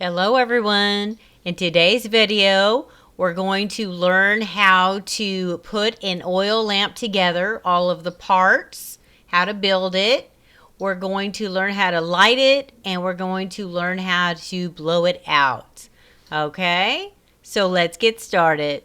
Hello everyone. In today's video, we're going to learn how to put an oil lamp together, all of the parts, how to build it. We're going to learn how to light it, and we're going to learn how to blow it out. Okay? So let's get started.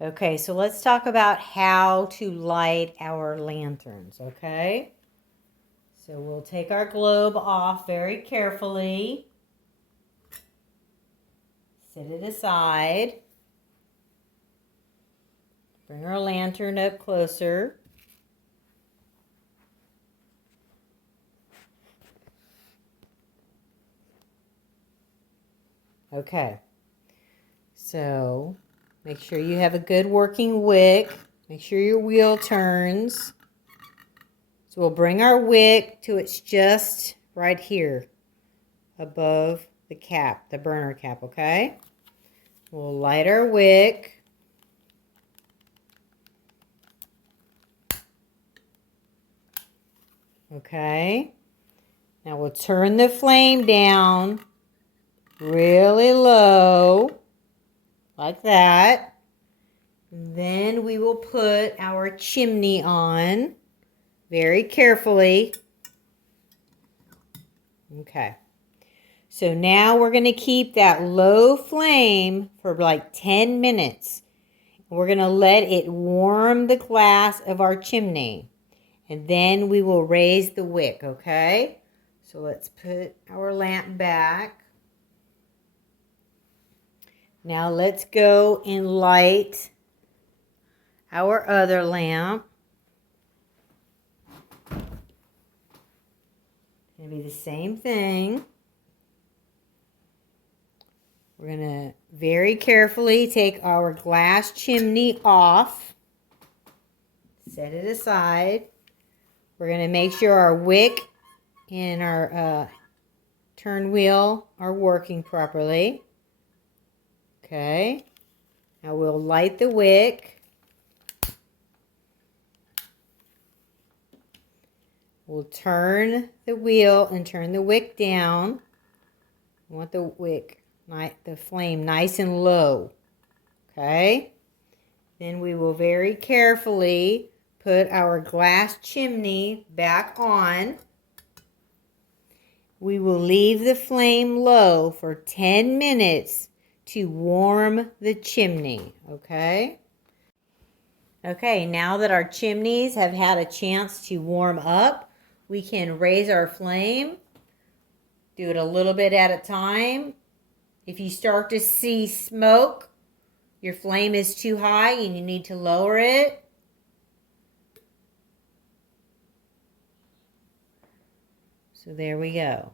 Okay, so let's talk about how to light our lanterns, okay? So we'll take our globe off very carefully. Set it aside. Bring our lantern up closer. Okay, so make sure you have a good working wick. Make sure your wheel turns. So we'll bring our wick to it's just right here above the cap, the burner cap, okay? We'll light our wick. Okay, now we'll turn the flame down really low, like that. Then we will put our chimney on very carefully. Okay. So now we're going to keep that low flame for like 10 minutes. We're going to let it warm the glass of our chimney. And then we will raise the wick, okay? So let's put our lamp back. Now let's go and light our other lamp. It'll be the same thing. We're going to very carefully take our glass chimney off. Set it aside. We're going to make sure our wick and our turn wheel are working properly. Okay. Now we'll light the wick. We'll turn the wheel and turn the wick down. We want the wick, the flame nice and low. Okay. Then we will very carefully put our glass chimney back on. We will leave the flame low for 10 minutes to warm the chimney, okay? Okay, now that our chimneys have had a chance to warm up, we can raise our flame. Do it a little bit at a time. If you start to see smoke, your flame is too high and you need to lower it. So there we go.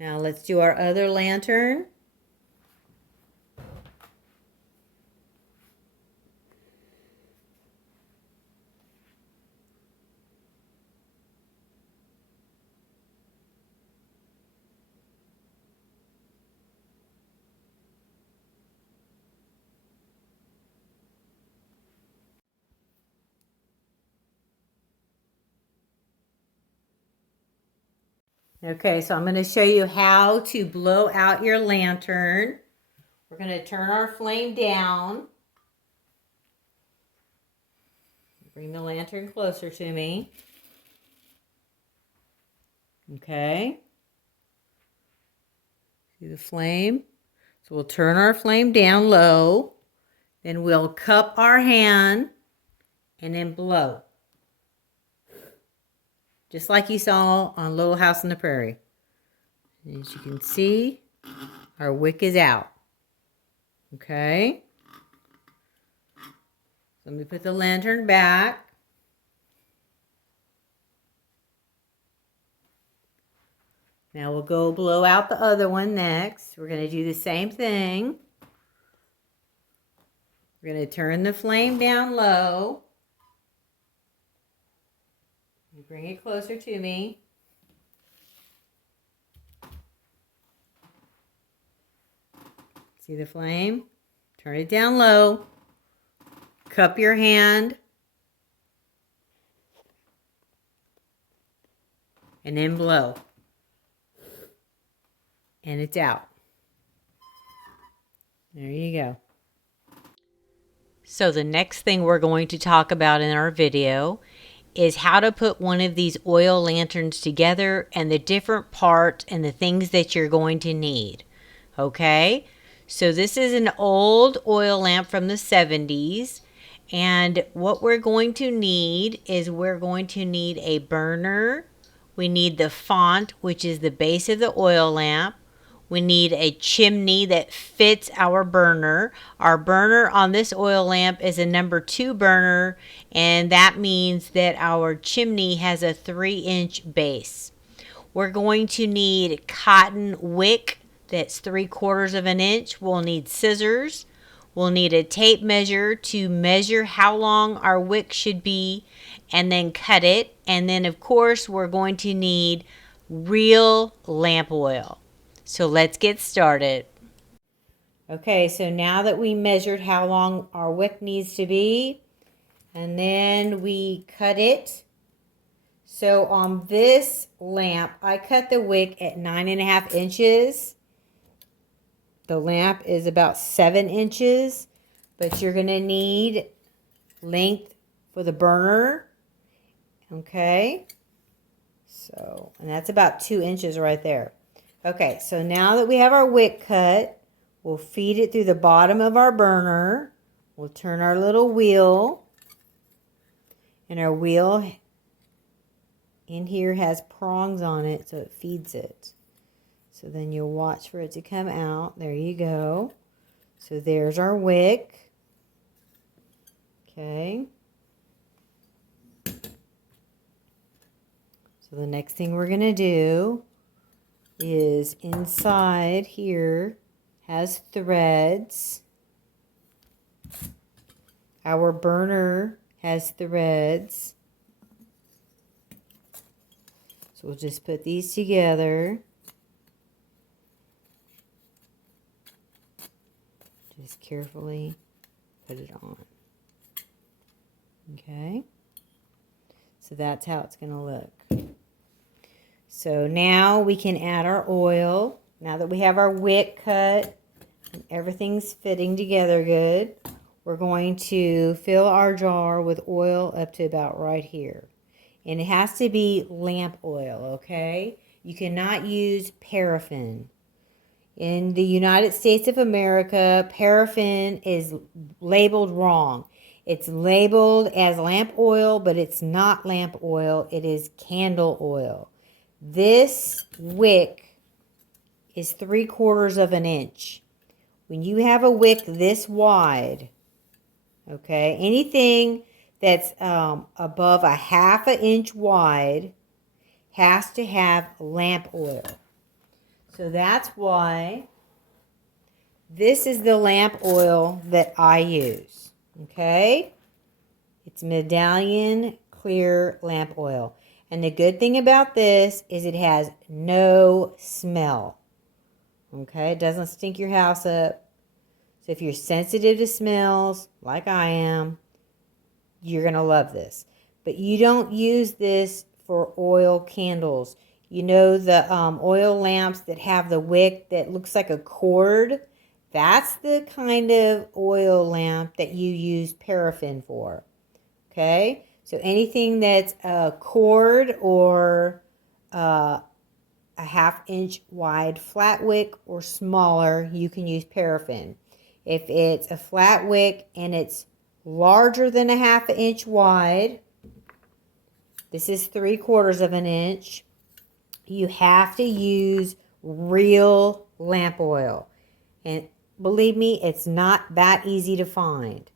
Now let's do our other lantern. Okay, so I'm going to show you how to blow out your lantern. We're going to turn our flame down. Bring the lantern closer to me. Okay. See the flame? So we'll turn our flame down low. Then we'll cup our hand and then blow. Just like you saw on Little House on the Prairie. As you can see, our wick is out. Okay. So let me put the lantern back. Now we'll go blow out the other one next. We're going to do the same thing. We're going to turn the flame down low. Bring it closer to me. See the flame? Turn it down low. Cup your hand. And then blow. and it's out. There you go. So the next thing we're going to talk about in our video is how to put one of these oil lanterns together and the different parts and the things that you're going to need. Okay? So this is an old oil lamp from the 70s. And what we're going to need is we're going to need a burner. We need the font, which is the base of the oil lamp. We need a chimney that fits our burner. Our burner on this oil lamp is a number 2 burner, and that means that our chimney has a 3-inch base. We're going to need cotton wick that's 3/4 of an inch. We'll need scissors. We'll need a tape measure to measure how long our wick should be and then cut it. And then, of course, we're going to need real lamp oil. So let's get started. Okay, so now that we measured how long our wick needs to be, and then we cut it. So on this lamp, I cut the wick at 9.5 inches. The lamp is about 7 inches, but you're going to need length for the burner. Okay, so, and that's about 2 inches right there. Okay, so now that we have our wick cut, we'll feed it through the bottom of our burner. We'll turn our little wheel, and our wheel in here has prongs on it, so it feeds it. So then you'll watch for it to come out. There you go. So there's our wick. Okay. So the next thing we're going to do is inside here has threads. Our burner has threads. So we'll just put these together. Just carefully put it on. Okay. So that's how it's going to look. So now we can add our oil. Now that we have our wick cut and everything's fitting together good, we're going to fill our jar with oil up to about right here. And it has to be lamp oil, okay? You cannot use paraffin. In the United States of America, paraffin is labeled wrong. It's labeled as lamp oil, but it's not lamp oil. It is candle oil. This wick is 3/4 of an inch. When you have a wick this wide, okay, anything that's above 1/2 inch wide has to have lamp oil. So that's why this is the lamp oil that I use, okay? It's Medallion Clear Lamp Oil. And the good thing about this is it has no smell, okay? It doesn't stink your house up. So if you're sensitive to smells, like I am, you're going to love this. But you don't use this for oil candles. You know the oil lamps that have the wick that looks like a cord? That's the kind of oil lamp that you use paraffin for. Okay? So anything that's a cord or a 1/2 inch wide flat wick or smaller, you can use paraffin. If it's a flat wick and it's larger than 1/2 inch wide, this is 3/4 of an inch, you have to use real lamp oil. And believe me, it's not that easy to find.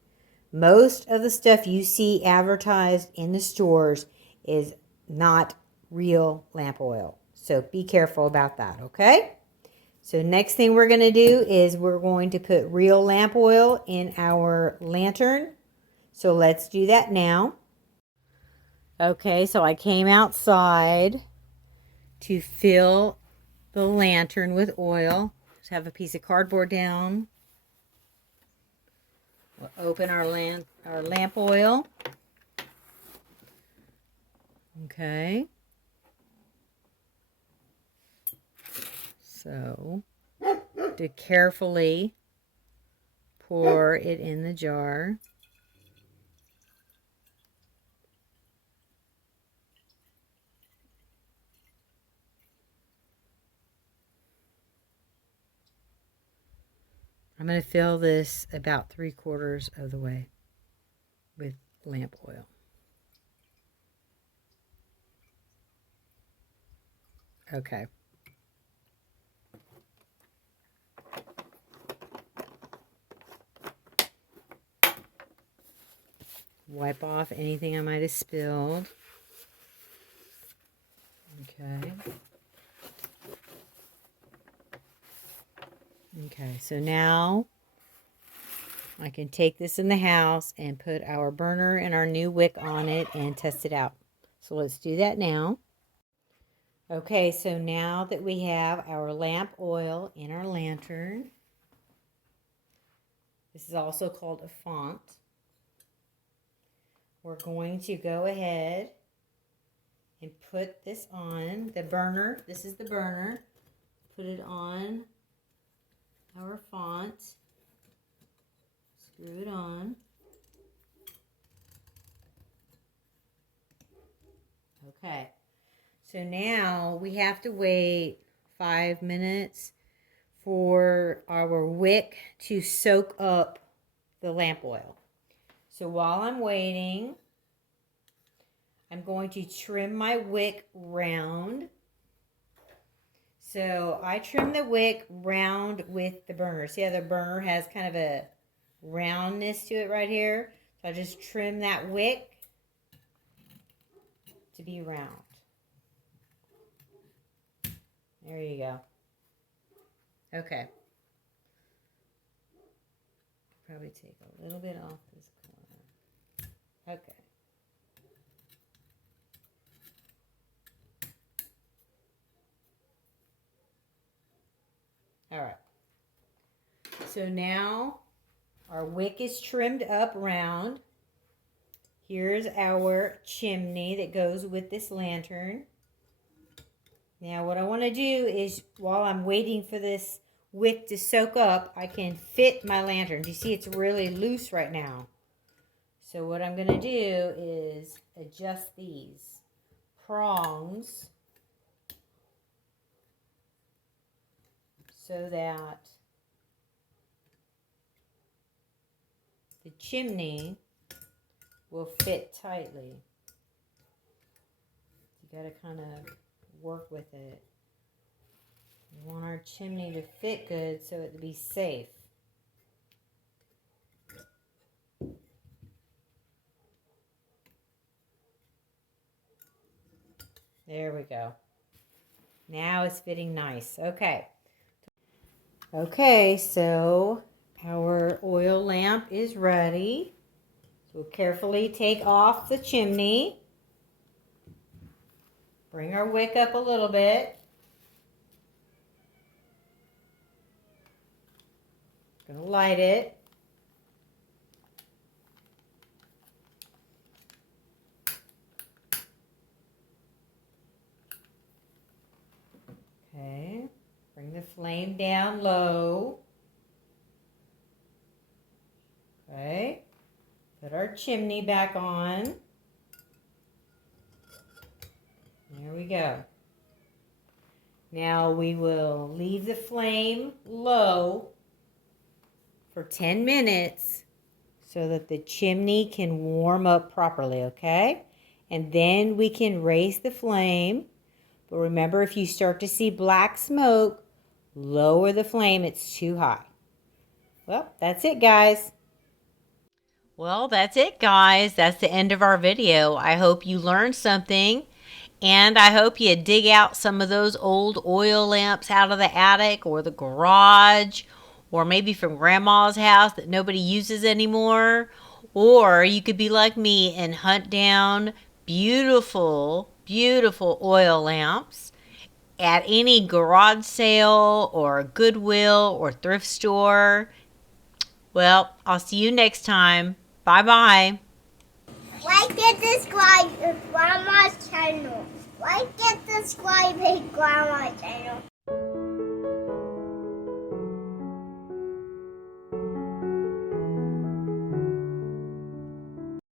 Most of the stuff you see advertised in the stores is not real lamp oil. So be careful about that, okay? So next thing we're going to do is we're going to put real lamp oil in our lantern. So let's do that now. Okay, so I came outside to fill the lantern with oil. Just have a piece of cardboard down. We'll open our lamp oil. Okay. So, to carefully pour it in the jar. I'm going to fill this about 3/4 of the way with lamp oil. Okay. Wipe off anything I might have spilled. Okay. Okay, so now I can take this in the house and put our burner and our new wick on it and test it out. So let's do that now. Okay, so now that we have our lamp oil in our lantern, this is also called a font. We're going to go ahead and put this on the burner. This is the burner. Put it on our font. Screw it on. Okay. So now we have to wait 5 minutes for our wick to soak up the lamp oil. So while I'm waiting, I'm going to trim my wick round. So I trim the wick round with the burner. See how the burner has kind of a roundness to it right here? So I just trim that wick to be round. There you go. Okay. Probably take a little bit off this corner. Okay. All right. So now our wick is trimmed up round. Here's our chimney that goes with this lantern. Now what I want to do is, while I'm waiting for this wick to soak up, I can fit my lantern. Do you see it's really loose right now? So what I'm going to do is adjust these prongs so that the chimney will fit tightly. You got to kind of work with it. We want our chimney to fit good so it to be safe. There we go. Now it's fitting nice. Okay. Okay, so our oil lamp is ready. So we'll carefully take off the chimney. Bring our wick up a little bit. Gonna light it. Okay, bring the flame down low. Okay, put our chimney back on. There we go. Now we will leave the flame low for 10 minutes so that the chimney can warm up properly, okay? And then we can raise the flame. But remember, if you start to see black smoke, lower the flame. It's too high. Well, that's it, guys. Well, that's it, guys. That's the end of our video. I hope you learned something. And I hope you dig out some of those old oil lamps out of the attic or the garage, or maybe from Grandma's house that nobody uses anymore. Or you could be like me and hunt down beautiful, beautiful oil lamps at any garage sale or Goodwill or thrift store. Well, I'll see you next time. Bye-bye. Like and subscribe to Grandma's channel. Like and subscribe to Grandma's channel.